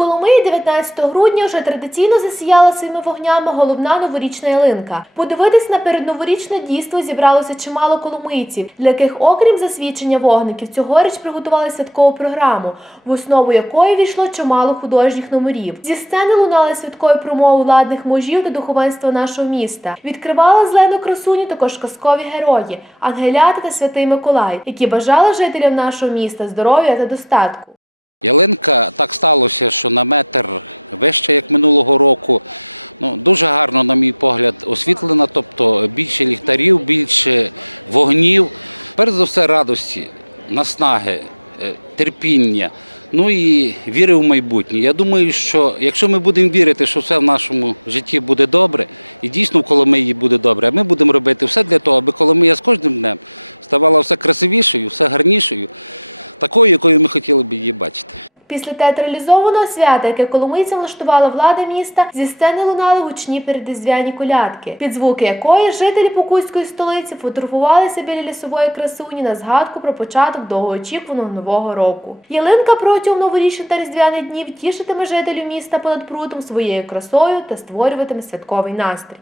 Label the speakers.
Speaker 1: Коломиї 19 грудня вже традиційно засіяла своїми вогнями головна новорічна ялинка. Подивитись на передноворічне дійство зібралося чимало коломийців, для яких, окрім засвідчення вогників, цьогоріч приготували святкову програму, в основу якої війшло чимало художніх номерів. Зі сцени лунали святкові промови владних можів та духовенства нашого міста. Відкривали зелену красуню також казкові герої, ангелята та святий Миколай, які бажали жителям нашого міста здоров'я та достатку. Після театралізованого свята, яке коломийцям влаштувала влада міста, зі сцени лунали гучні передизвяні колядки, під звуки якої жителі Покуської столиці фотографувалися біля лісової красуні на згадку про початок довгоочікуваного нового року. Ялинка протягом новорічних та різдвяних днів тішитиме жителів міста понад прутом своєю красою та створюватиме святковий настрій.